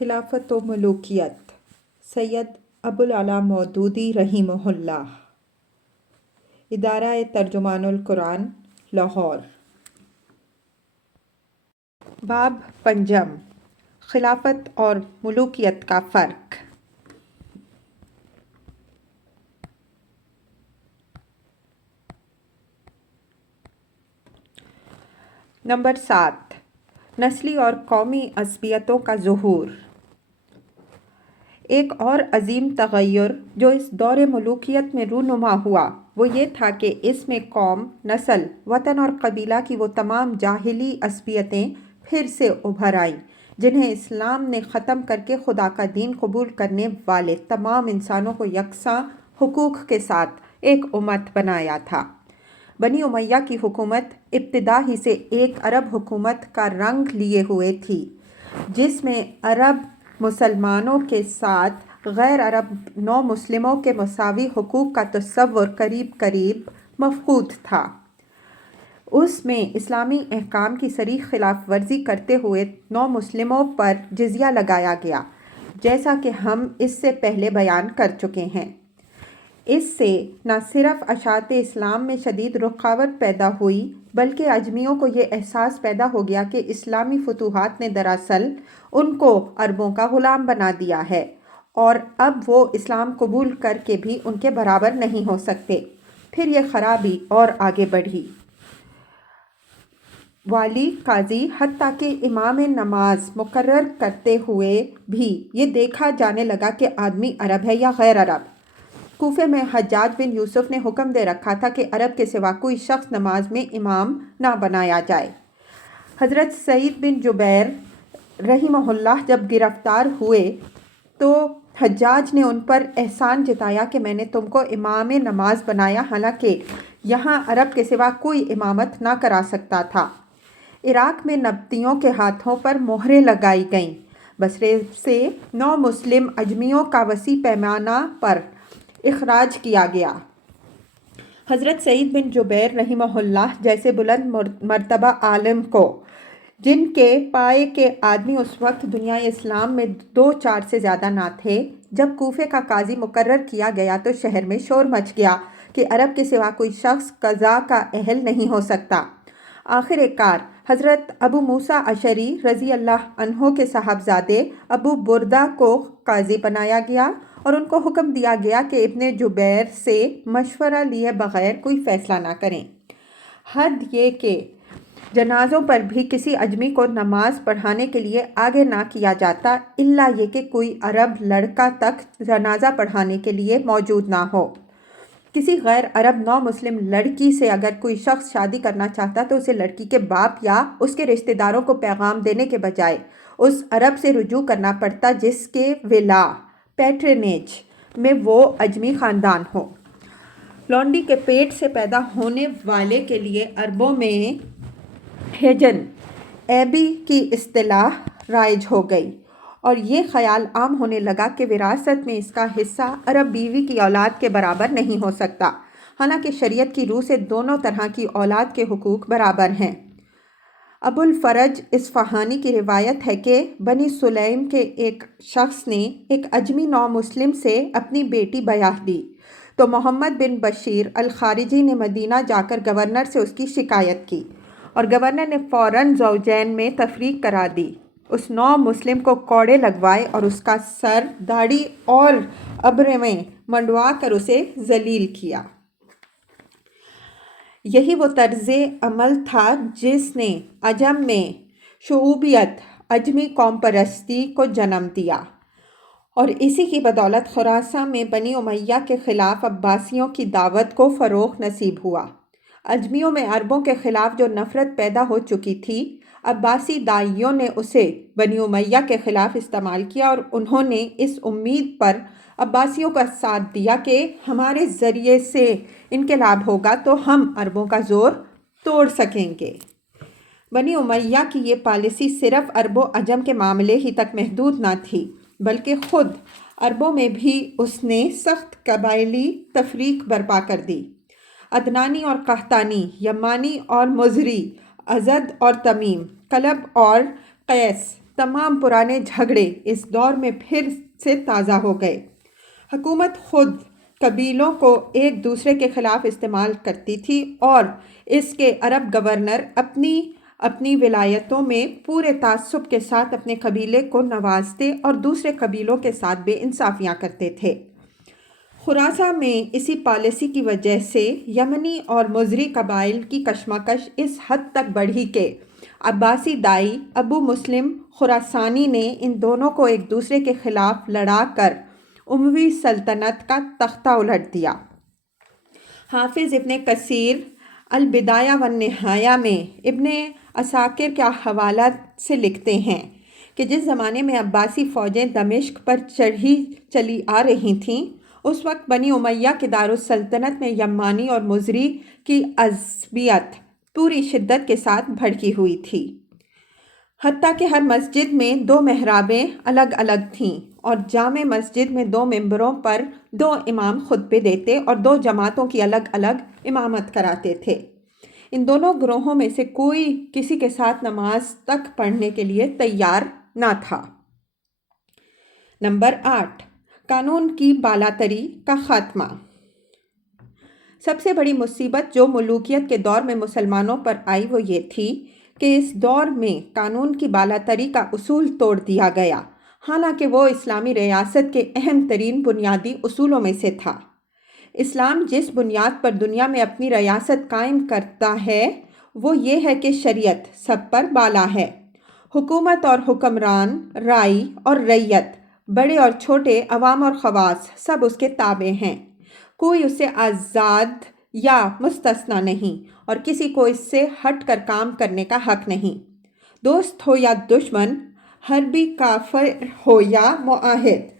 خلافت و ملوکیت سید ابوالعلا مودودی رحمہ اللہ، ادارہ ترجمان القرآن، لاہور۔ باب پنجم، خلافت اور ملوکیت کا فرق۔ نمبر 7، نسلی اور قومی عصبیتوں کا ظہور۔ ایک اور عظیم تغیر جو اس دور ملوکیت میں رونما ہوا وہ یہ تھا کہ اس میں قوم، نسل، وطن اور قبیلہ کی وہ تمام جاہلی عصبیتیں پھر سے ابھر آئیں جنہیں اسلام نے ختم کر کے خدا کا دین قبول کرنے والے تمام انسانوں کو یکساں حقوق کے ساتھ ایک امت بنایا تھا۔ بنی امیہ کی حکومت ابتدا ہی سے ایک عرب حکومت کا رنگ لیے ہوئے تھی، جس میں عرب مسلمانوں کے ساتھ غیر عرب نو مسلموں کے مساوی حقوق کا تصور قریب قریب مفقود تھا۔ اس میں اسلامی احکام کی صریح خلاف ورزی کرتے ہوئے نو مسلموں پر جزیہ لگایا گیا، جیسا کہ ہم اس سے پہلے بیان کر چکے ہیں۔ اس سے نہ صرف اشاعت اسلام میں شدید رکاوٹ پیدا ہوئی بلکہ اجمیوں کو یہ احساس پیدا ہو گیا کہ اسلامی فتوحات نے دراصل ان کو عربوں کا غلام بنا دیا ہے اور اب وہ اسلام قبول کر کے بھی ان کے برابر نہیں ہو سکتے۔ پھر یہ خرابی اور آگے بڑھی۔ والی، قاضی، حتیٰ کہ امام نماز مقرر کرتے ہوئے بھی یہ دیکھا جانے لگا کہ آدمی عرب ہے یا غیر عرب۔ کوفے میں حجاج بن یوسف نے حکم دے رکھا تھا کہ عرب کے سوا کوئی شخص نماز میں امام نہ بنایا جائے۔ حضرت سعید بن جبیر رحمہ اللہ جب گرفتار ہوئے تو حجاج نے ان پر احسان جتایا کہ میں نے تم کو امام نماز بنایا، حالانکہ یہاں عرب کے سوا کوئی امامت نہ کرا سکتا تھا۔ عراق میں نبطیوں کے ہاتھوں پر مہریں لگائی گئیں۔ بصرے سے نو مسلم اجمیوں کا وسیع پیمانہ پر اخراج کیا گیا۔ حضرت سعید بن جبیر رحمہ اللہ جیسے بلند مرتبہ عالم کو، جن کے پائے کے آدمی اس وقت دنیا اسلام میں 2-4 سے زیادہ نہ تھے، جب کوفے کا قاضی مقرر کیا گیا تو شہر میں شور مچ گیا کہ عرب کے سوا کوئی شخص قضاء کا اہل نہیں ہو سکتا۔ آخر کار حضرت ابو موسیٰ اشعری رضی اللہ عنہ کے صاحبزادے ابو بردہ کو قاضی بنایا گیا اور ان کو حکم دیا گیا کہ ابن جبیر سے مشورہ لیے بغیر کوئی فیصلہ نہ کریں۔ حد یہ کہ جنازوں پر بھی کسی اجمی کو نماز پڑھانے کے لیے آگے نہ کیا جاتا الا یہ کہ کوئی عرب لڑکا تک جنازہ پڑھانے کے لیے موجود نہ ہو۔ کسی غیر عرب نو مسلم لڑکی سے اگر کوئی شخص شادی کرنا چاہتا تو اسے لڑکی کے باپ یا اس کے رشتہ داروں کو پیغام دینے کے بجائے اس عرب سے رجوع کرنا پڑتا جس کے ولا پیٹرنیج میں وہ اجمی خاندان ہو۔ لونڈی کے پیٹ سے پیدا ہونے والے کے لیے عربوں میں ہجن ایبی کی اصطلاح رائج ہو گئی اور یہ خیال عام ہونے لگا کہ وراثت میں اس کا حصہ عرب بیوی کی اولاد کے برابر نہیں ہو سکتا، حالانکہ شریعت کی روح سے دونوں طرح کی اولاد کے حقوق برابر ہیں۔ ابو الفرج اصفہانی کی روایت ہے کہ بنی سلیم کے ایک شخص نے ایک اجمی نو مسلم سے اپنی بیٹی بیاہ دی تو محمد بن بشیر الخارجی نے مدینہ جا کر گورنر سے اس کی شکایت کی اور گورنر نے فوراً زوجین میں تفریق کرا دی۔ اس نو مسلم کو کوڑے لگوائے اور اس کا سر، داڑھی اور ابرویں منڈوا کر اسے ذلیل کیا۔ یہی وہ طرز عمل تھا جس نے عجم میں شعوبیت، اجمی قوم پرستی کو جنم دیا، اور اسی کی بدولت خراساں میں بنی امیہ کے خلاف عباسیوں کی دعوت کو فروغ نصیب ہوا۔ اجمیوں میں عربوں کے خلاف جو نفرت پیدا ہو چکی تھی، عباسی داعیوں نے اسے بنی امیہ کے خلاف استعمال کیا اور انہوں نے اس امید پر عباسیوں کا ساتھ دیا کہ ہمارے ذریعے سے انقلاب ہوگا تو ہم عربوں کا زور توڑ سکیں گے۔ بنی امیہ کی یہ پالیسی صرف عرب و عجم کے معاملے ہی تک محدود نہ تھی بلکہ خود عربوں میں بھی اس نے سخت قبائلی تفریق برپا کر دی۔ عدنانی اور قحطانی، یمانی اور مزری، ازد اور تمیم، کلب اور قیس، تمام پرانے جھگڑے اس دور میں پھر سے تازہ ہو گئے۔ حکومت خود قبیلوں کو ایک دوسرے کے خلاف استعمال کرتی تھی اور اس کے عرب گورنر اپنی ولایتوں میں پورے تعصب کے ساتھ اپنے قبیلے کو نوازتے اور دوسرے قبیلوں کے ساتھ بے انصافیاں کرتے تھے۔ خراساں میں اسی پالیسی کی وجہ سے یمنی اور مزری قبائل کی کشمکش اس حد تک بڑھی کہ عباسی دائی ابو مسلم خراسانی نے ان دونوں کو ایک دوسرے کے خلاف لڑا کر اموی سلطنت کا تختہ الٹ دیا۔ حافظ ابن کثیر البدایہ والنہایہ میں ابن عساکر کے حوالہ سے لکھتے ہیں کہ جس زمانے میں عباسی فوجیں دمشق پر چلی آ رہی تھیں، اس وقت بنی امیہ کے دارالسلطنت میں یمانی اور مزری کی عصبیت پوری شدت کے ساتھ بھڑکی ہوئی تھی، حتیٰ کہ ہر مسجد میں 2 محرابیں الگ الگ تھیں اور جامع مسجد میں 2 ممبروں پر 2 امام خطبے دیتے اور 2 جماعتوں کی الگ الگ امامت کراتے تھے۔ ان دونوں گروہوں میں سے کوئی کسی کے ساتھ نماز تک پڑھنے کے لیے تیار نہ تھا۔ نمبر 8، قانون کی بالاتری کا خاتمہ۔ سب سے بڑی مصیبت جو ملوکیت کے دور میں مسلمانوں پر آئی وہ یہ تھی کہ اس دور میں قانون کی بالاتری کا اصول توڑ دیا گیا، حالانکہ وہ اسلامی ریاست کے اہم ترین بنیادی اصولوں میں سے تھا۔ اسلام جس بنیاد پر دنیا میں اپنی ریاست قائم کرتا ہے وہ یہ ہے کہ شریعت سب پر بالا ہے۔ حکومت اور حکمران، رائی اور رعیت، بڑے اور چھوٹے، عوام اور خواص سب اس کے تابع ہیں۔ کوئی اس سے آزاد یا مستثنی نہیں اور کسی کو اس سے ہٹ کر کام کرنے کا حق نہیں۔ دوست ہو یا دشمن، حربی کافر ہو یا معاہد،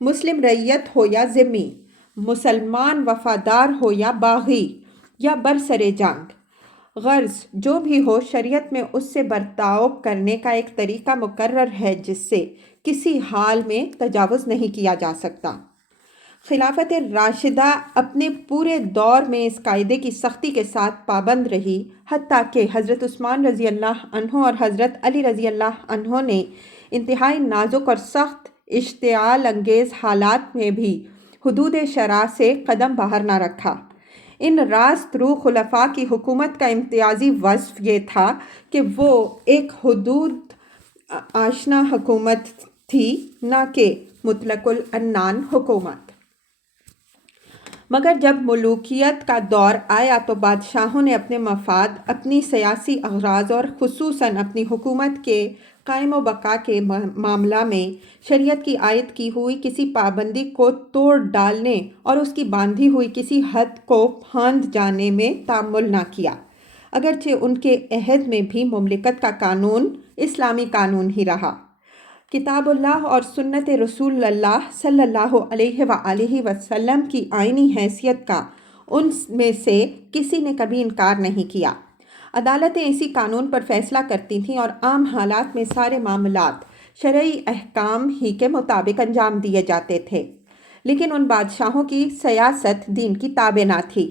مسلم رعیت ہو یا ذمہ، مسلمان وفادار ہو یا باغی یا برسر جنگ، غرض جو بھی ہو، شریعت میں اس سے برتاؤ کرنے کا ایک طریقہ مقرر ہے جس سے کسی حال میں تجاوز نہیں کیا جا سکتا۔ خلافت راشدہ اپنے پورے دور میں اس قاعدے کی سختی کے ساتھ پابند رہی، حتیٰ کہ حضرت عثمان رضی اللہ عنہ اور حضرت علی رضی اللہ عنہ نے انتہائی نازک اور سخت اشتعال انگیز حالات میں بھی حدود شرع سے قدم باہر نہ رکھا۔ ان راست رو خلفاء کی حکومت کا امتیازی وصف یہ تھا کہ وہ ایک حدود آشنا حکومت تھی، نہ کہ مطلق العنان حکومت۔ مگر جب ملوکیت کا دور آیا تو بادشاہوں نے اپنے مفاد، اپنی سیاسی اغراض اور خصوصاً اپنی حکومت کے قائم و بقا کے معاملہ میں شریعت کی عائد کی ہوئی کسی پابندی کو توڑ ڈالنے اور اس کی باندھی ہوئی کسی حد کو پھاند جانے میں تأمل نہ کیا، اگرچہ ان کے عہد میں بھی مملکت کا قانون اسلامی قانون ہی رہا۔ کتاب اللہ اور سنت رسول اللہ صلی اللہ علیہ وآلہ وسلم کی آئینی حیثیت کا ان میں سے کسی نے کبھی انکار نہیں کیا۔ عدالتیں اسی قانون پر فیصلہ کرتی تھیں اور عام حالات میں سارے معاملات شرعی احکام ہی کے مطابق انجام دیے جاتے تھے، لیکن ان بادشاہوں کی سیاست دین کی تابع نہ تھی۔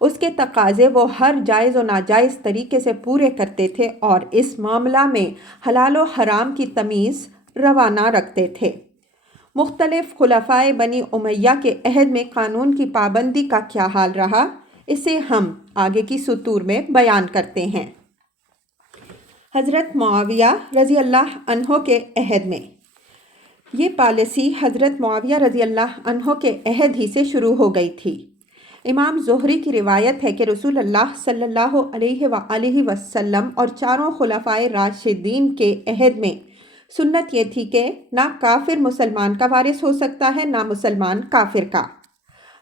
اس کے تقاضے وہ ہر جائز و ناجائز طریقے سے پورے کرتے تھے اور اس معاملہ میں حلال و حرام کی تمیز روا نہ رکھتے تھے۔ مختلف خلفائے بنی امیہ کے عہد میں قانون کی پابندی کا کیا حال رہا، اسے ہم آگے کی سطور میں بیان کرتے ہیں۔ حضرت معاویہ رضی اللہ عنہ کے عہد میں یہ پالیسی حضرت معاویہ رضی اللہ عنہ کے عہد ہی سے شروع ہو گئی تھی۔ امام زہری کی روایت ہے کہ رسول اللہ صلی اللہ علیہ وآلہ وسلم اور 4 خلفائے راشدین کے عہد میں سنت یہ تھی کہ نہ کافر مسلمان کا وارث ہو سکتا ہے، نہ مسلمان کافر کا۔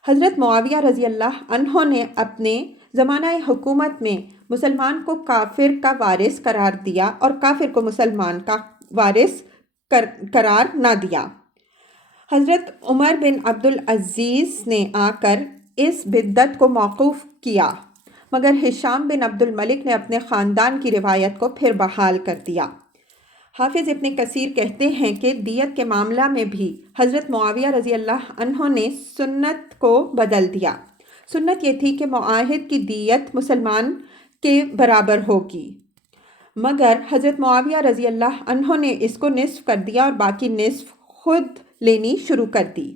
حضرت معاویہ رضی اللہ عنہ نے اپنے زمانہ حکومت میں مسلمان کو کافر کا وارث قرار دیا اور کافر کو مسلمان کا وارث قرار نہ دیا۔ حضرت عمر بن عبدالعزیز نے آ کر اس بدعت کو موقوف کیا، مگر ہشام بن عبد الملک نے اپنے خاندان کی روایت کو پھر بحال کر دیا۔ حافظ ابن کثیر کہتے ہیں کہ دیت کے معاملہ میں بھی حضرت معاویہ رضی اللہ عنہ نے سنت کو بدل دیا۔ سنت یہ تھی کہ معاہد کی دیت مسلمان کے برابر ہوگی، مگر حضرت معاویہ رضی اللہ عنہ نے اس کو نصف کر دیا اور باقی نصف خود لینی شروع کر دی۔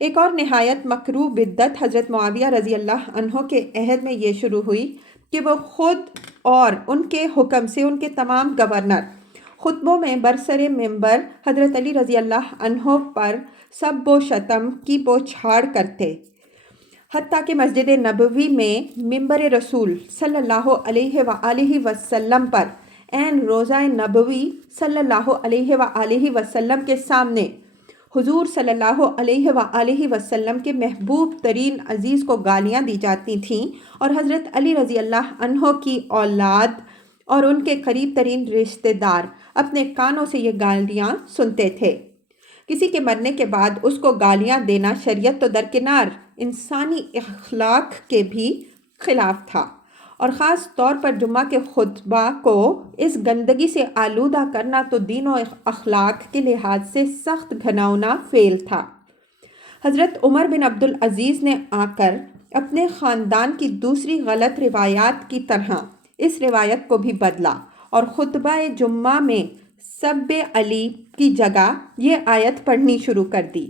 ایک اور نہایت مکروہ بدعت حضرت معاویہ رضی اللہ عنہ کے عہد میں یہ شروع ہوئی کہ وہ خود اور ان کے حکم سے ان کے تمام گورنر خطبوں میں برسر ممبر حضرت علی رضی اللہ عنہ پر سب و شتم کی بوچھاڑ کرتے، حتیٰ کہ مسجد نبوی میں ممبر رسول صلی اللہ علیہ وآلہ وسلم پر عین روضہ نبوی صلی اللہ علیہ وآلہ وسلم کے سامنے حضور صلی اللہ علیہ وآلہ وسلم کے محبوب ترین عزیز کو گالیاں دی جاتی تھیں، اور حضرت علی رضی اللہ عنہ کی اولاد اور ان کے قریب ترین رشتہ دار اپنے کانوں سے یہ گالیاں سنتے تھے۔ کسی کے مرنے کے بعد اس کو گالیاں دینا شریعت تو درکنار انسانی اخلاق کے بھی خلاف تھا، اور خاص طور پر جمعہ کے خطبہ کو اس گندگی سے آلودہ کرنا تو دین و اخلاق کے لحاظ سے سخت گھناؤنا فعل تھا۔ حضرت عمر بن عبدالعزیز نے آ کر اپنے خاندان کی دوسری غلط روایات کی طرح اس روایت کو بھی بدلا اور خطبہ جمعہ میں سب علی کی جگہ یہ آیت پڑھنی شروع کر دی: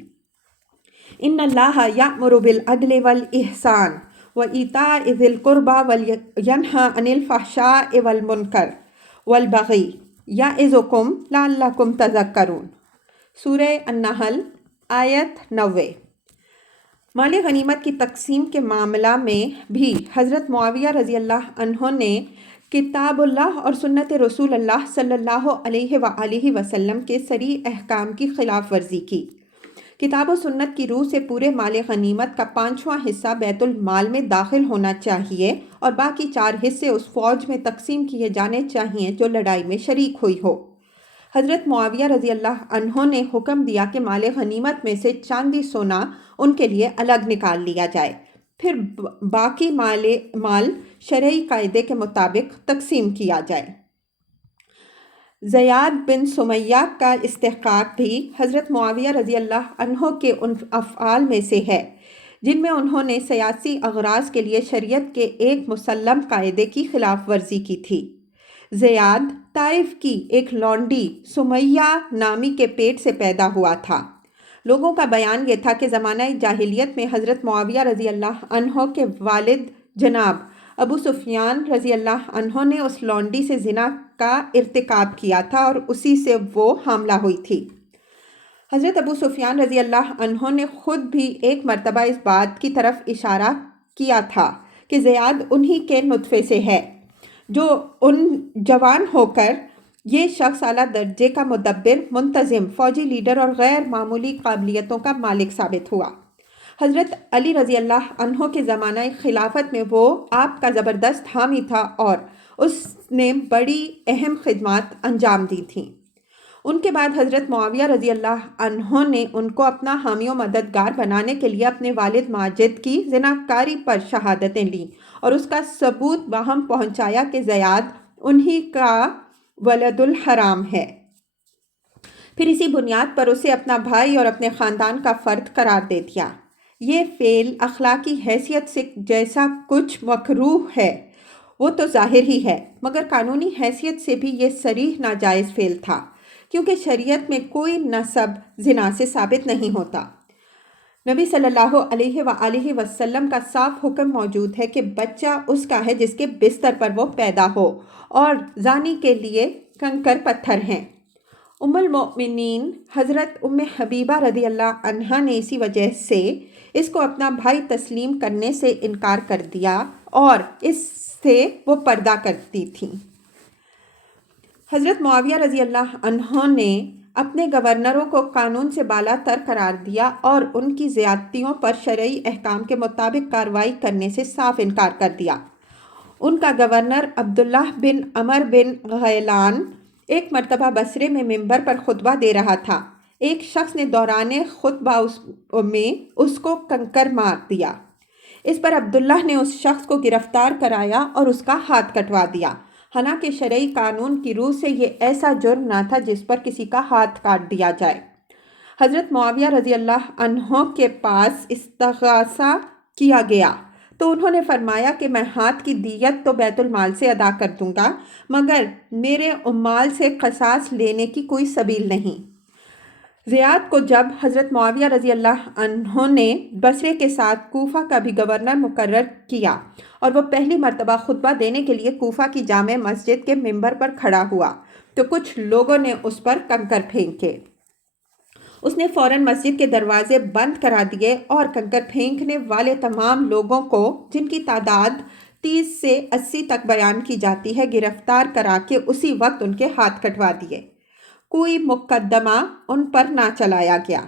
ان اللہ یأمر بالعدل والاحسان وایتاء ذی القربى وینہی عن الفحشاء والمنکر والبغی یعظکم لعلکم تذکرون۔ سورہ النحل آیت 90۔ مال غنیمت کی تقسیم کے معاملہ میں بھی حضرت معاویہ رضی اللہ عنہ نے کتاب اللہ اور سنت رسول اللہ صلی اللہ علیہ وآلہ وسلم کے صریح احکام کی خلاف ورزی کی۔ کتاب و سنت کی روح سے پورے مال غنیمت کا 5واں حصہ بیت المال میں داخل ہونا چاہیے اور باقی 4 حصے اس فوج میں تقسیم کیے جانے چاہیے جو لڑائی میں شریک ہوئی ہو۔ حضرت معاویہ رضی اللہ عنہ نے حکم دیا کہ مال غنیمت میں سے چاندی سونا ان کے لیے الگ نکال لیا جائے، پھر باقی مال شرعی قاعدے کے مطابق تقسیم کیا جائے۔ زیاد بن سمیہ کا استحقاق بھی حضرت معاویہ رضی اللہ عنہ کے ان افعال میں سے ہے جن میں انہوں نے سیاسی اغراض کے لیے شریعت کے ایک مسلم قاعدے کی خلاف ورزی کی تھی۔ زیاد طائف کی ایک لونڈی سمیہ نامی کے پیٹ سے پیدا ہوا تھا۔ لوگوں کا بیان یہ تھا کہ زمانہ جاہلیت میں حضرت معاویہ رضی اللہ عنہ کے والد جناب ابو سفیان رضی اللہ عنہ نے اس لونڈی سے زنا کا ارتکاب کیا تھا اور اسی سے وہ حاملہ ہوئی تھی۔ حضرت ابو سفیان رضی اللہ عنہ نے خود بھی ایک مرتبہ اس بات کی طرف اشارہ کیا تھا کہ زیاد انہی کے نطفے سے ہے، جو جوان ہو کر یہ شخص اعلیٰ درجے کا مدبر، منتظم، فوجی لیڈر اور غیر معمولی قابلیتوں کا مالک ثابت ہوا۔ حضرت علی رضی اللہ عنہ کے زمانہ خلافت میں وہ آپ کا زبردست حامی تھا اور اس نے بڑی اہم خدمات انجام دی تھیں۔ ان کے بعد حضرت معاویہ رضی اللہ عنہ نے ان کو اپنا حامی و مددگار بنانے کے لیے اپنے والد ماجد کی زناکاری پر شہادتیں لیں اور اس کا ثبوت باہم پہنچایا کہ زیاد انہی کا ولد الحرام ہے۔ پھر اسی بنیاد پر اسے اپنا بھائی اور اپنے خاندان کا فرد قرار دے دیا۔ یہ فعل اخلاقی حیثیت سے جیسا کچھ مکروہ ہے وہ تو ظاہر ہی ہے، مگر قانونی حیثیت سے بھی یہ صریح ناجائز فعل تھا، کیونکہ شریعت میں کوئی نسب زنا سے ثابت نہیں ہوتا۔ نبی صلی اللہ علیہ وآلہ وسلم کا صاف حکم موجود ہے کہ بچہ اس کا ہے جس کے بستر پر وہ پیدا ہو، اور زانی کے لیے کنکر پتھر ہیں۔ ام المؤمنین حضرت ام حبیبہ رضی اللہ عنہا نے اسی وجہ سے اس کو اپنا بھائی تسلیم کرنے سے انکار کر دیا اور اس سے وہ پردہ کرتی تھیں۔ حضرت معاویہ رضی اللہ عنہ نے اپنے گورنروں کو قانون سے بالا تر قرار دیا اور ان کی زیادتیوں پر شرعی احکام کے مطابق کارروائی کرنے سے صاف انکار کر دیا۔ ان کا گورنر عبداللہ بن عمر بن غیلان ایک مرتبہ بصرے میں ممبر پر خطبہ دے رہا تھا۔ ایک شخص نے دوران خطبہ میں اس کو کنکر مار دیا۔ اس پر عبداللہ نے اس شخص کو گرفتار کرایا اور اس کا ہاتھ کٹوا دیا، حالانکہ شرعی قانون کی روح سے یہ ایسا جرم نہ تھا جس پر کسی کا ہاتھ کاٹ دیا جائے۔ حضرت معاویہ رضی اللہ عنہ کے پاس استغاثہ کیا گیا تو انہوں نے فرمایا کہ میں ہاتھ کی دیت تو بیت المال سے ادا کر دوں گا، مگر میرے عمال سے قصاص لینے کی کوئی سبیل نہیں۔ زیاد کو جب حضرت معاویہ رضی اللہ عنہ نے بصرے کے ساتھ کوفہ کا بھی گورنر مقرر کیا اور وہ پہلی مرتبہ خطبہ دینے کے لیے کوفہ کی جامع مسجد کے ممبر پر کھڑا ہوا تو کچھ لوگوں نے اس پر کنکر پھینکے۔ اس نے فوراً مسجد کے دروازے بند کرا دیے اور کنکر پھینکنے والے تمام لوگوں کو، جن کی تعداد 30 سے 80 تک بیان کی جاتی ہے، گرفتار کرا کے اسی وقت ان کے ہاتھ کٹوا دیے۔ کوئی مقدمہ ان پر نہ چلایا گیا،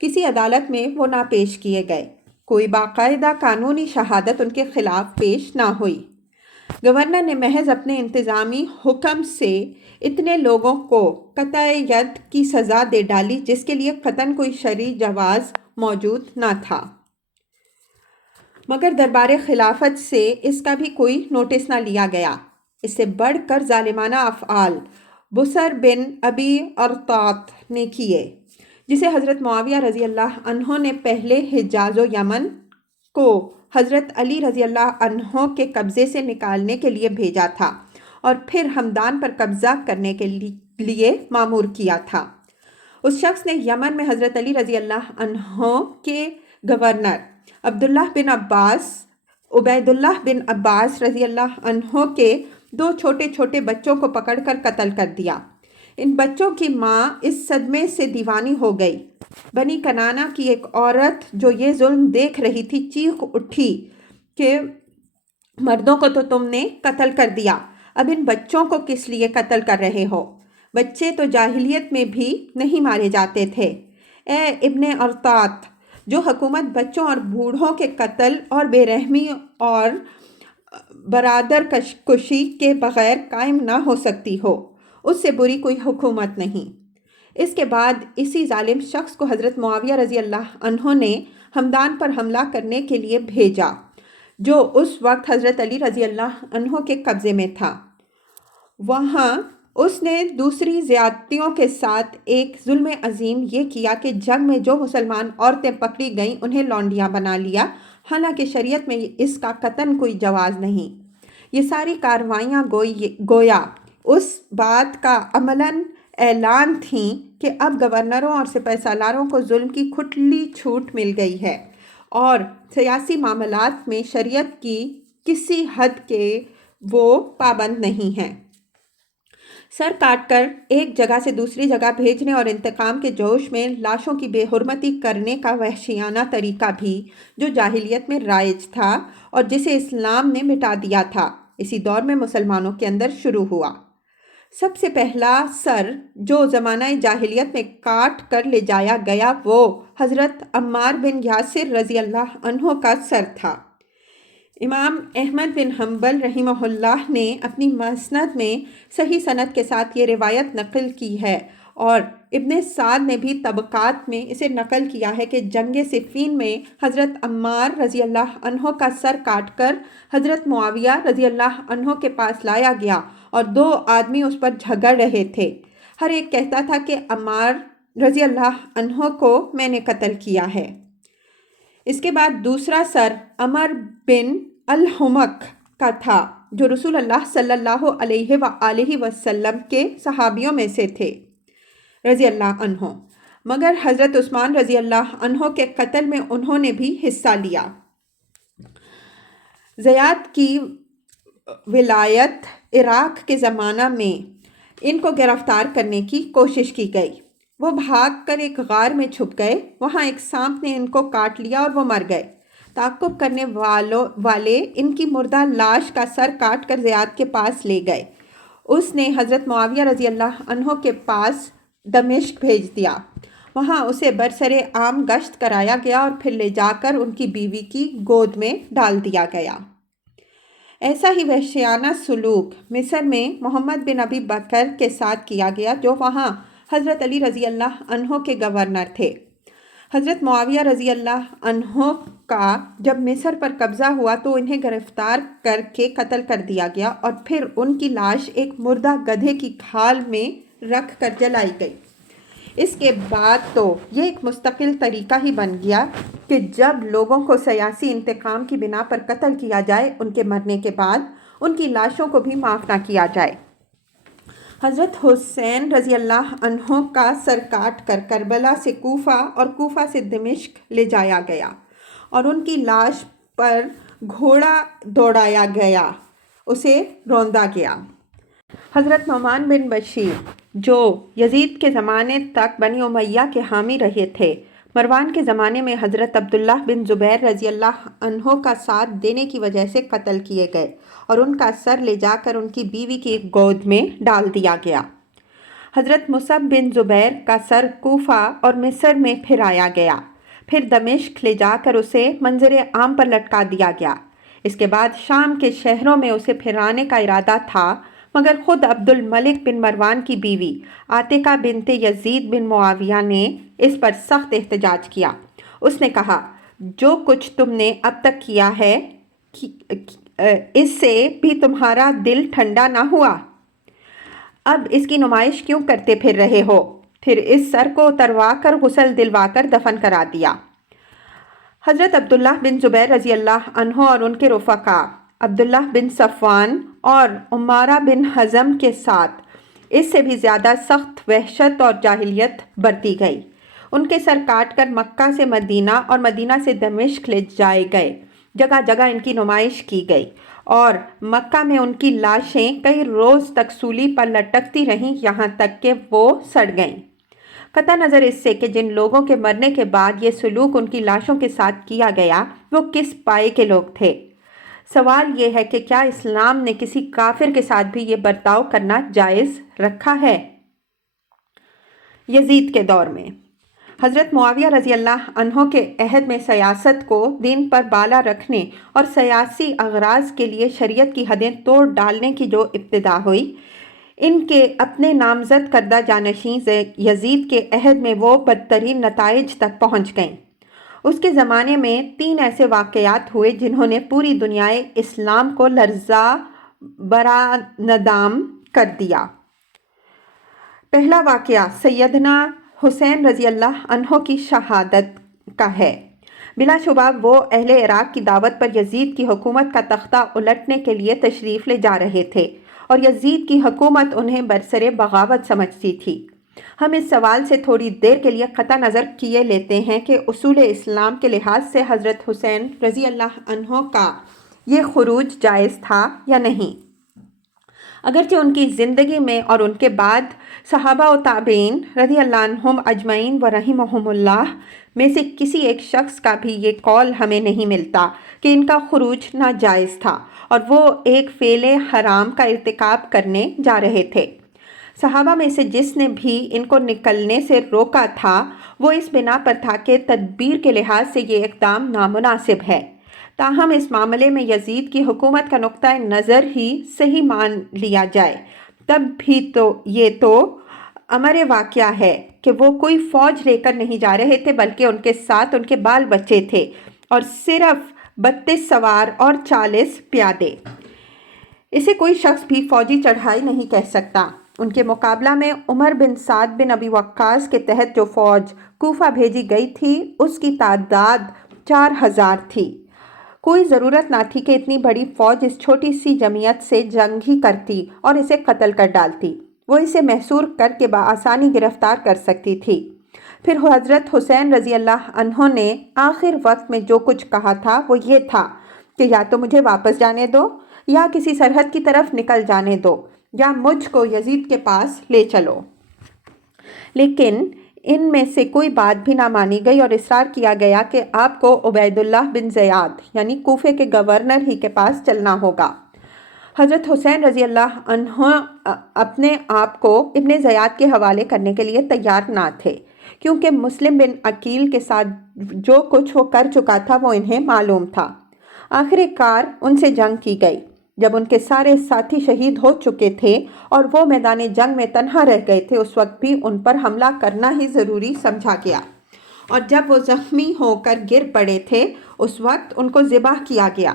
کسی عدالت میں وہ نہ پیش کیے گئے، کوئی باقاعدہ قانونی شہادت ان کے خلاف پیش نہ ہوئی۔ گورنر نے محض اپنے انتظامی حکم سے اتنے لوگوں کو قطع ید کی سزا دے ڈالی جس کے لیے قطعاً کوئی شرعی جواز موجود نہ تھا، مگر دربار خلافت سے اس کا بھی کوئی نوٹس نہ لیا گیا۔ اس سے بڑھ کر ظالمانہ افعال بصر بن ابی ارطاط نے کیے، جسے حضرت معاویہ رضی اللہ عنہ نے پہلے حجاز و یمن کو حضرت علی رضی اللہ عنہ کے قبضے سے نکالنے کے لیے بھیجا تھا اور پھر ہمدان پر قبضہ کرنے کے لیے مامور کیا تھا۔ اس شخص نے یمن میں حضرت علی رضی اللہ عنہ کے گورنر عبداللہ بن عباس، عبید اللہ بن عباس رضی اللہ عنہ کے 2 چھوٹے چھوٹے بچوں کو پکڑ کر قتل کر دیا۔ ان بچوں کی ماں اس صدمے سے دیوانی ہو گئی۔ بنی کنانہ کی ایک عورت جو یہ ظلم دیکھ رہی تھی چیخ اٹھی کہ مردوں کو تو تم نے قتل کر دیا، اب ان بچوں کو کس لیے قتل کر رہے ہو؟ بچے تو جاہلیت میں بھی نہیں مارے جاتے تھے۔ اے ابن ارطاط، جو حکومت بچوں اور بوڑھوں کے قتل اور بے رحمی اور برادر کشی کے بغیر قائم نہ ہو سکتی ہو، اس سے بری کوئی حکومت نہیں۔ اس کے بعد اسی ظالم شخص کو حضرت معاویہ رضی اللہ عنہ نے ہمدان پر حملہ کرنے کے لیے بھیجا، جو اس وقت حضرت علی رضی اللہ عنہ کے قبضے میں تھا۔ وہاں اس نے دوسری زیادتیوں کے ساتھ ایک ظلم عظیم یہ کیا کہ جنگ میں جو مسلمان عورتیں پکڑی گئیں انہیں لونڈیاں بنا لیا، حالانکہ شریعت میں اس کا قطعاً کوئی جواز نہیں۔ یہ ساری کارروائیاں گویا اس بات کا عملاً اعلان تھیں کہ اب گورنروں اور سپہ سالاروں کو ظلم کی کھلی چھوٹ مل گئی ہے اور سیاسی معاملات میں شریعت کی کسی حد کے وہ پابند نہیں ہیں۔ سر کاٹ کر ایک جگہ سے دوسری جگہ بھیجنے اور انتقام کے جوش میں لاشوں کی بے حرمتی کرنے کا وحشیانہ طریقہ بھی جو جاہلیت میں رائج تھا اور جسے اسلام نے مٹا دیا تھا، اسی دور میں مسلمانوں کے اندر شروع ہوا۔ سب سے پہلا سر جو زمانہ جاہلیت میں کاٹ کر لے جایا گیا وہ حضرت عمار بن یاسر رضی اللہ عنہ کا سر تھا۔ امام احمد بن حنبل رحمہ اللہ نے اپنی مسند میں صحیح سند کے ساتھ یہ روایت نقل کی ہے اور ابن سعد نے بھی طبقات میں اسے نقل کیا ہے کہ جنگ صفین میں حضرت عمار رضی اللہ عنہ کا سر کاٹ کر حضرت معاویہ رضی اللہ عنہ کے پاس لایا گیا اور 2 آدمی اس پر جھگڑ رہے تھے۔ ہر ایک کہتا تھا کہ عمار رضی اللہ عنہ کو میں نے قتل کیا ہے۔ اس کے بعد دوسرا سر عمر بن الحمق کا تھا جو رسول اللہ صلی اللہ علیہ وآلہ وسلم کے صحابیوں میں سے تھے رضی اللہ عنہ، مگر حضرت عثمان رضی اللہ عنہ کے قتل میں انہوں نے بھی حصہ لیا۔ زیاد کی ولایت عراق کے زمانہ میں ان کو گرفتار کرنے کی کوشش کی گئی۔ وہ بھاگ کر ایک غار میں چھپ گئے، وہاں ایک سانپ نے ان کو کاٹ لیا اور وہ مر گئے۔ تعقب کرنے والے ان کی مردہ لاش کا سر کاٹ کر زیاد کے پاس لے گئے۔ اس نے حضرت معاویہ رضی اللہ عنہ کے پاس دمشق بھیج دیا، وہاں اسے برسر عام گشت کرایا گیا اور پھر لے جا کر ان کی بیوی کی گود میں ڈال دیا گیا۔ ایسا ہی وحشیانہ سلوک مصر میں محمد بن ابی بکر کے ساتھ کیا گیا جو وہاں حضرت علی رضی اللہ عنہ کے گورنر تھے۔ حضرت معاویہ رضی اللہ عنہ کا جب مصر پر قبضہ ہوا تو انہیں گرفتار کر کے قتل کر دیا گیا اور پھر ان کی لاش ایک مردہ گدھے کی کھال میں رکھ کر جلائی گئی۔ اس کے بعد تو یہ ایک مستقل طریقہ ہی بن گیا کہ جب لوگوں کو سیاسی انتقام کی بنا پر قتل کیا جائے، ان کے مرنے کے بعد ان کی لاشوں کو بھی معاف نہ کیا جائے۔ حضرت حسین رضی اللہ عنہ کا سر کاٹ کر کربلا سے کوفہ اور کوفہ سے دمشق لے جایا گیا اور ان کی لاش پر گھوڑا دوڑایا گیا، اسے روندا گیا۔ حضرت نعمان بن بشیر جو یزید کے زمانے تک بنی امیہ کے حامی رہے تھے، مروان کے زمانے میں حضرت عبداللہ بن زبیر رضی اللہ عنہ کا ساتھ دینے کی وجہ سے قتل کیے گئے اور ان کا سر لے جا کر ان کی بیوی کی گود میں ڈال دیا گیا۔ حضرت مصعب بن زبیر کا سر کوفہ اور مصر میں پھرایا گیا، پھر دمشق لے جا کر اسے منظر عام پر لٹکا دیا گیا۔ اس کے بعد شام کے شہروں میں اسے پھرانے کا ارادہ تھا، مگر خود عبد الملک بن مروان کی بیوی عاتقہ بنت یزید بن معاویہ نے اس پر سخت احتجاج کیا۔ اس نے کہا، جو کچھ تم نے اب تک کیا ہے اس سے بھی تمہارا دل ٹھنڈا نہ ہوا؟ اب اس کی نمائش کیوں کرتے پھر رہے ہو؟ پھر اس سر کو اتروا کر غسل دلوا کر دفن کرا دیا۔ حضرت عبداللہ بن زبیر رضی اللہ عنہ اور ان کے رفقا عبداللہ بن صفوان اور عمارہ بن حزم کے ساتھ اس سے بھی زیادہ سخت وحشت اور جاہلیت برتی گئی۔ ان کے سر کاٹ کر مکہ سے مدینہ اور مدینہ سے دمشق لے جائے گئے، جگہ جگہ ان کی نمائش کی گئی اور مکہ میں ان کی لاشیں کئی روز تک سولی پر لٹکتی رہیں، یہاں تک کہ وہ سڑ گئیں۔ قطع نظر اس سے کہ جن لوگوں کے مرنے کے بعد یہ سلوک ان کی لاشوں کے ساتھ کیا گیا وہ کس پائے کے لوگ تھے۔ سوال یہ ہے کہ کیا اسلام نے کسی کافر کے ساتھ بھی یہ برتاؤ کرنا جائز رکھا ہے؟ یزید کے دور میں حضرت معاویہ رضی اللہ عنہ کے عہد میں سیاست کو دین پر بالا رکھنے اور سیاسی اغراض کے لیے شریعت کی حدیں توڑ ڈالنے کی جو ابتدا ہوئی، ان کے اپنے نامزد کردہ جانشین یزید کے عہد میں وہ بدترین نتائج تک پہنچ گئیں۔ اس کے زمانے میں 3 ایسے واقعات ہوئے جنہوں نے پوری دنیائے اسلام کو لرزہ برآندام کر دیا۔ پہلا واقعہ سیدنا حسین رضی اللہ عنہ کی شہادت کا ہے۔ بلا شبہ وہ اہل عراق کی دعوت پر یزید کی حکومت کا تختہ الٹنے کے لیے تشریف لے جا رہے تھے اور یزید کی حکومت انہیں برسر بغاوت سمجھتی تھی۔ ہم اس سوال سے تھوڑی دیر کے لیے قطع نظر کیے لیتے ہیں کہ اصول اسلام کے لحاظ سے حضرت حسین رضی اللہ عنہ کا یہ خروج جائز تھا یا نہیں۔ اگرچہ ان کی زندگی میں اور ان کے بعد صحابہ و تابعین رضی اللہ عنہم اجمعین و رحمہم اللہ میں سے کسی ایک شخص کا بھی یہ قول ہمیں نہیں ملتا کہ ان کا خروج ناجائز تھا اور وہ ایک فعل حرام کا ارتکاب کرنے جا رہے تھے۔ صحابہ میں سے جس نے بھی ان کو نکلنے سے روکا تھا وہ اس بنا پر تھا کہ تدبیر کے لحاظ سے یہ اقدام نامناسب ہے۔ تاہم اس معاملے میں یزید کی حکومت کا نقطہ نظر ہی صحیح مان لیا جائے تب بھی تو یہ تو امر واقعہ ہے کہ وہ کوئی فوج لے کر نہیں جا رہے تھے بلکہ ان کے ساتھ ان کے بال بچے تھے اور صرف 32 سوار اور 40 پیادے۔ اسے کوئی شخص بھی فوجی چڑھائی نہیں کہہ سکتا۔ ان کے مقابلہ میں عمر بن سعد بن ابی وقاص کے تحت جو فوج کوفہ بھیجی گئی تھی اس کی تعداد 4000 تھی۔ کوئی ضرورت نہ تھی کہ اتنی بڑی فوج اس چھوٹی سی جمعیت سے جنگ ہی کرتی اور اسے قتل کر ڈالتی، وہ اسے محصور کر کے بآسانی گرفتار کر سکتی تھی۔ پھر حضرت حسین رضی اللہ عنہ نے آخر وقت میں جو کچھ کہا تھا وہ یہ تھا کہ یا تو مجھے واپس جانے دو یا کسی سرحد کی طرف نکل جانے دو یا مجھ کو یزید کے پاس لے چلو۔ لیکن ان میں سے کوئی بات بھی نہ مانی گئی اور اصرار کیا گیا کہ آپ کو عبید اللہ بن زیاد یعنی کوفے کے گورنر ہی کے پاس چلنا ہوگا۔ حضرت حسین رضی اللہ عنہ اپنے آپ کو ابن زیاد کے حوالے کرنے کے لیے تیار نہ تھے کیونکہ مسلم بن عقیل کے ساتھ جو کچھ وہ کر چکا تھا وہ انہیں معلوم تھا۔ آخر کار ان سے جنگ کی گئی۔ جب ان کے سارے ساتھی شہید ہو چکے تھے اور وہ میدان جنگ میں تنہا رہ گئے تھے اس وقت بھی ان پر حملہ کرنا ہی ضروری سمجھا گیا اور جب وہ زخمی ہو کر گر پڑے تھے اس وقت ان کو ذبح کیا گیا۔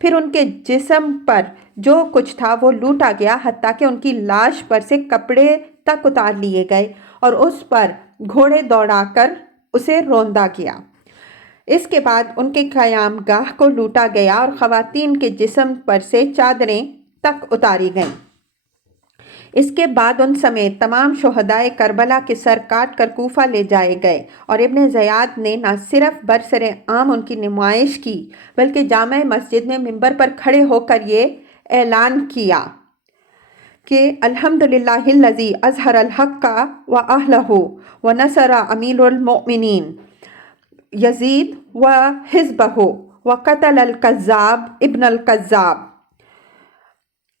پھر ان کے جسم پر جو کچھ تھا وہ لوٹا گیا، حتیٰ کہ ان کی لاش پر سے کپڑے تک اتار لیے گئے اور اس پر گھوڑے دوڑا کر اسے روندا کیا۔ اس کے بعد ان کے قیام گاہ کو لوٹا گیا اور خواتین کے جسم پر سے چادریں تک اتاری گئیں۔ اس کے بعد ان سمیت تمام شہدائے کربلا کے سر کاٹ کر کوفہ لے جائے گئے، اور ابن زیاد نے نہ صرف برسر عام ان کی نمائش کی بلکہ جامع مسجد میں منبر پر کھڑے ہو کر یہ اعلان کیا کہ الحمدللہ الذی اظہر الحق وأہلہ ونصر امیر المؤمنین یزید وحزبہ وقتل الکذاب ابن الکذاب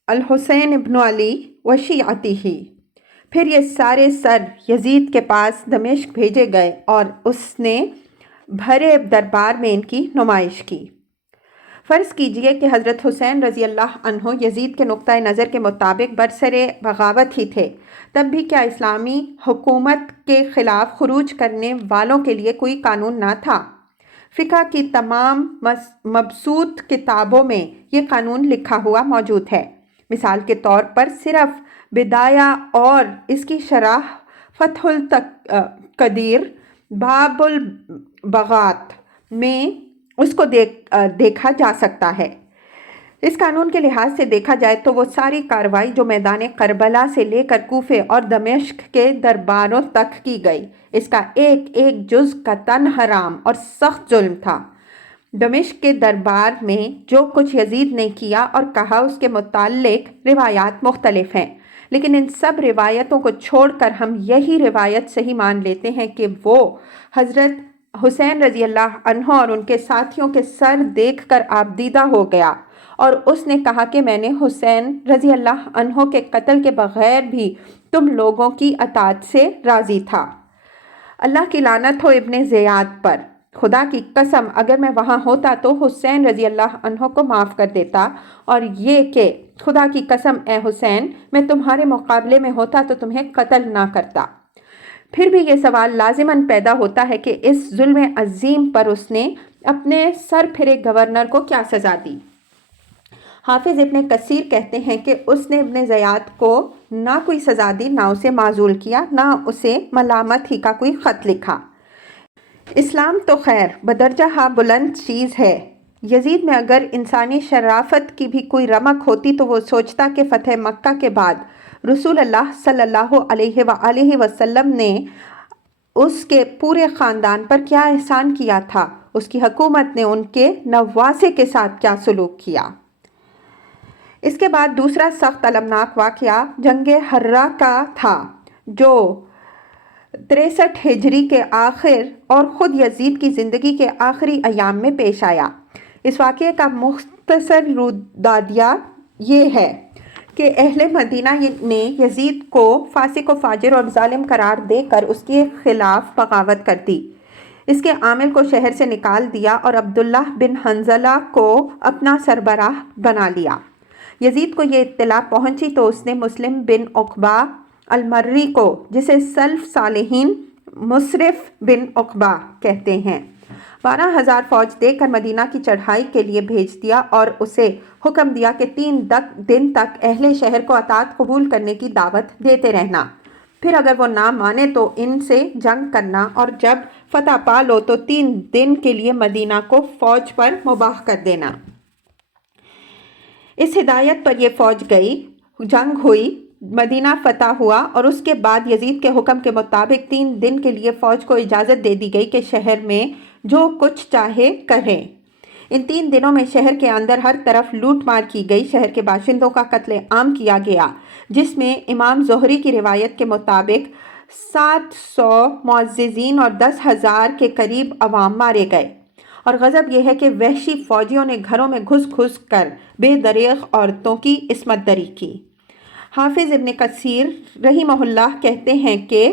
الحسین ابن علی وشیعتہ۔ پھر یہ سارے سر یزید کے پاس دمشق بھیجے گئے اور اس نے بھرے دربار میں ان کی نمائش کی۔ فرض کیجئے کہ حضرت حسین رضی اللہ عنہ یزید کے نقطۂ نظر کے مطابق برسر بغاوت ہی تھے، تب بھی کیا اسلامی حکومت کے خلاف خروج کرنے والوں کے لیے کوئی قانون نہ تھا؟ فقہ کی تمام مبسوط کتابوں میں یہ قانون لکھا ہوا موجود ہے۔ مثال کے طور پر صرف بدایہ اور اس کی شرح فتح القدیر باب البغات میں اس کو دیکھا جا سکتا ہے۔ اس قانون کے لحاظ سے دیکھا جائے تو وہ ساری کارروائی جو میدان کربلا سے لے کر کوفے اور دمشق کے درباروں تک کی گئی، اس کا ایک ایک جز قطعاً حرام اور سخت ظلم تھا۔ دمشق کے دربار میں جو کچھ یزید نے کیا اور کہا اس کے متعلق روایات مختلف ہیں، لیکن ان سب روایتوں کو چھوڑ کر ہم یہی روایت صحیح مان لیتے ہیں کہ وہ حضرت حسین رضی اللہ عنہ اور ان کے ساتھیوں کے سر دیکھ کر آبدیدہ ہو گیا، اور اس نے کہا کہ میں نے حسین رضی اللہ عنہ کے قتل کے بغیر بھی تم لوگوں کی اطاعت سے راضی تھا۔ اللہ کی لعنت ہو ابن زیاد پر، خدا کی قسم اگر میں وہاں ہوتا تو حسین رضی اللہ عنہ کو معاف کر دیتا، اور یہ کہ خدا کی قسم اے حسین میں تمہارے مقابلے میں ہوتا تو تمہیں قتل نہ کرتا۔ پھر بھی یہ سوال لازماً پیدا ہوتا ہے کہ اس ظلم عظیم پر اس نے اپنے سر پھرے گورنر کو کیا سزا دی؟ حافظ ابن کثیر کہتے ہیں کہ اس نے ابن زیاد کو نہ کوئی سزا دی، نہ اسے معزول کیا، نہ اسے ملامت ہی کا کوئی خط لکھا۔ اسلام تو خیر بدرجہ بلند چیز ہے۔ یزید میں اگر انسانی شرافت کی بھی کوئی رمق ہوتی تو وہ سوچتا کہ فتح مکہ کے بعد رسول اللہ صلی اللہ علیہ وآلہ وسلم نے اس کے پورے خاندان پر کیا احسان کیا تھا، اس کی حکومت نے ان کے نواسے کے ساتھ کیا سلوک کیا۔ اس کے بعد دوسرا سخت المناک واقعہ جنگ حرہ کا تھا، جو 63 ہجری کے آخر اور خود یزید کی زندگی کے آخری ایام میں پیش آیا۔ اس واقعے کا مختصر رودادیہ یہ ہے کہ اہل مدینہ نے یزید کو فاسق و فاجر اور ظالم قرار دے کر اس کے خلاف بغاوت کر دی، اس کے عامل کو شہر سے نکال دیا اور عبداللہ بن حنظلہ کو اپنا سربراہ بنا لیا۔ یزید کو یہ اطلاع پہنچی تو اس نے مسلم بن عقبہ المری کو، جسے سلف صالحین مصرف بن عقبہ کہتے ہیں، 12,000 فوج دے کر مدینہ کی چڑھائی کے لیے بھیج دیا اور اسے حکم دیا کہ 3 دن تک اہل شہر کو اطاعت قبول کرنے کی دعوت دیتے رہنا، پھر اگر وہ نہ مانے تو ان سے جنگ کرنا، اور جب فتح پا لو تو 3 دن کے لیے مدینہ کو فوج پر مباح کر دینا۔ اس ہدایت پر یہ فوج گئی، جنگ ہوئی، مدینہ فتح ہوا، اور اس کے بعد یزید کے حکم کے مطابق 3 دن کے لیے فوج کو اجازت دے دی گئی کہ شہر میں جو کچھ چاہے کریں۔ ان 3 دنوں میں شہر کے اندر ہر طرف لوٹ مار کی گئی، شہر کے باشندوں کا قتل عام کیا گیا، جس میں امام زہری کی روایت کے مطابق 700 معززین اور 10,000 کے قریب عوام مارے گئے۔ اور غضب یہ ہے کہ وحشی فوجیوں نے گھروں میں گھس گھس کر بے دریغ عورتوں کی عصمت دری کی۔ حافظ ابن کثیر رحمہ اللہ کہتے ہیں کہ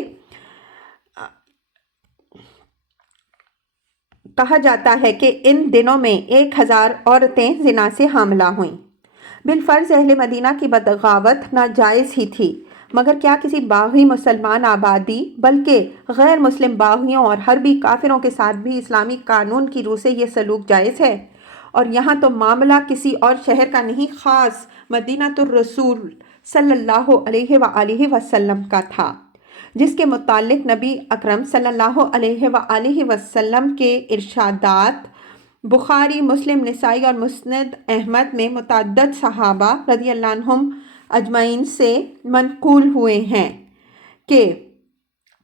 کہا جاتا ہے کہ ان دنوں میں 1,000 عورتیں زنا سے حاملہ ہوئیں۔ بالفرض اہل مدینہ کی بغاوت ناجائز ہی تھی، مگر کیا کسی باغی مسلمان آبادی بلکہ غیر مسلم باغیوں اور حربی کافروں کے ساتھ بھی اسلامی قانون کی روح سے یہ سلوک جائز ہے؟ اور یہاں تو معاملہ کسی اور شہر کا نہیں، خاص مدینہ الرسول صلی اللہ علیہ وآلہ وسلم کا تھا۔ جس کے متعلق نبی اکرم صلی اللہ علیہ وآلہ وسلم کے ارشادات بخاری، مسلم، نسائی اور مسند احمد میں متعدد صحابہ رضی اللہ عنہم اجمعین سے منقول ہوئے ہیں کہ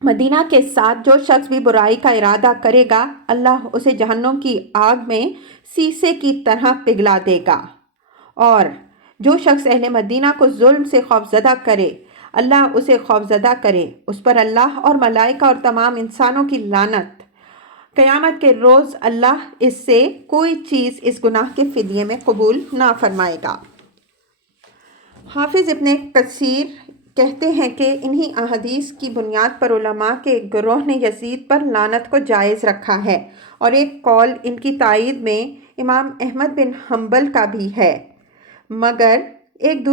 مدینہ کے ساتھ جو شخص بھی برائی کا ارادہ کرے گا اللہ اسے جہنم کی آگ میں سیسے کی طرح پگھلا دے گا، اور جو شخص اہل مدینہ کو ظلم سے خوفزدہ کرے اللہ اسے خوفزدہ کرے، اس پر اللہ اور ملائکہ اور تمام انسانوں کی لعنت۔ قیامت کے روز اللہ اس سے کوئی چیز اس گناہ کے فدیے میں قبول نہ فرمائے گا۔ حافظ ابن کثیر کہتے ہیں کہ انہی احادیث کی بنیاد پر علماء کے ایک گروہ نے یزید پر لعنت کو جائز رکھا ہے، اور ایک قول ان کی تائید میں امام احمد بن حنبل کا بھی ہے، مگر ایک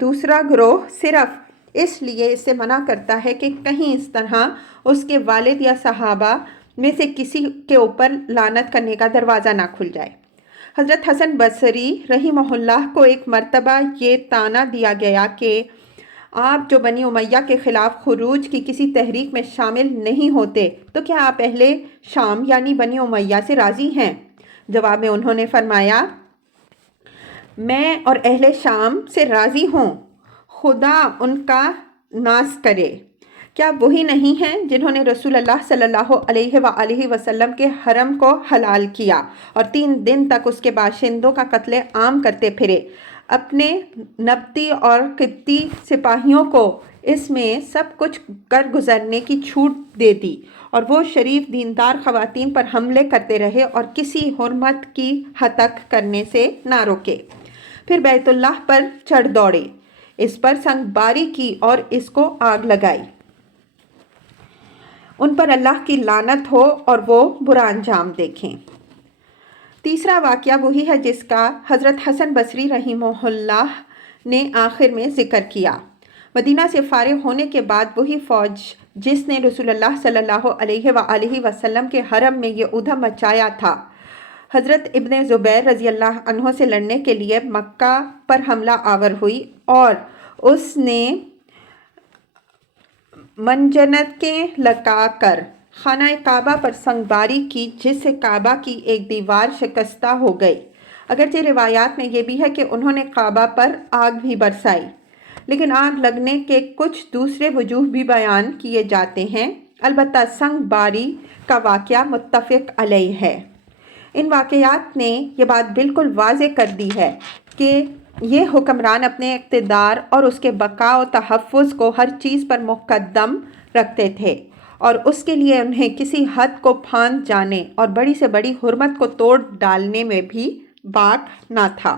دوسرا گروہ صرف اس لیے اسے منع کرتا ہے کہ کہیں اس طرح اس کے والد یا صحابہ میں سے کسی کے اوپر لعنت کرنے کا دروازہ نہ کھل جائے۔ حضرت حسن بصری رحمہ اللہ کو ایک مرتبہ یہ طعنہ دیا گیا کہ آپ جو بنی امیہ کے خلاف خروج کی کسی تحریک میں شامل نہیں ہوتے تو کیا آپ اہل شام یعنی بنی امیہ سے راضی ہیں؟ جواب میں انہوں نے فرمایا، میں اور اہل شام سے راضی ہوں، خدا ان کا ناز کرے۔ کیا وہی نہیں ہیں جنہوں نے رسول اللہ صلی اللہ علیہ وآلہ وسلم کے حرم کو حلال کیا اور 3 دن تک اس کے باشندوں کا قتل عام کرتے پھرے، اپنے نبطی اور قبطی سپاہیوں کو اس میں سب کچھ کر گزرنے کی چھوٹ دے دی، اور وہ شریف دیندار خواتین پر حملے کرتے رہے اور کسی حرمت کی ہتک کرنے سے نہ روکے، پھر بیت اللہ پر چڑھ دوڑے، اس پر سنگ باری کی اور اس کو آگ لگائی، ان پر اللہ کی لعنت ہو اور وہ برا انجام دیکھیں۔ تیسرا واقعہ وہی ہے جس کا حضرت حسن بصری رحمہ اللہ نے آخر میں ذکر کیا۔ مدینہ سے فارغ ہونے کے بعد وہی فوج جس نے رسول اللہ صلی اللہ علیہ وآلہ وسلم کے حرم میں یہ ادھم مچایا تھا، حضرت ابن زبیر رضی اللہ عنہ سے لڑنے کے لیے مکہ پر حملہ آور ہوئی، اور اس نے منجنیقیں لگا کر خانہ کعبہ پر سنگباری کی، جس سے کعبہ کی ایک دیوار شکستہ ہو گئی۔ اگرچہ روایات میں یہ بھی ہے کہ انہوں نے کعبہ پر آگ بھی برسائی، لیکن آگ لگنے کے کچھ دوسرے وجوہ بھی بیان کیے جاتے ہیں، البتہ سنگ باری کا واقعہ متفق علیہ ہے۔ ان واقعات نے یہ بات بالکل واضح کر دی ہے کہ یہ حکمران اپنے اقتدار اور اس کے بقا و تحفظ کو ہر چیز پر مقدم رکھتے تھے، اور اس کے لیے انہیں کسی حد کو پھاند جانے اور بڑی سے بڑی حرمت کو توڑ ڈالنے میں بھی باک نہ تھا۔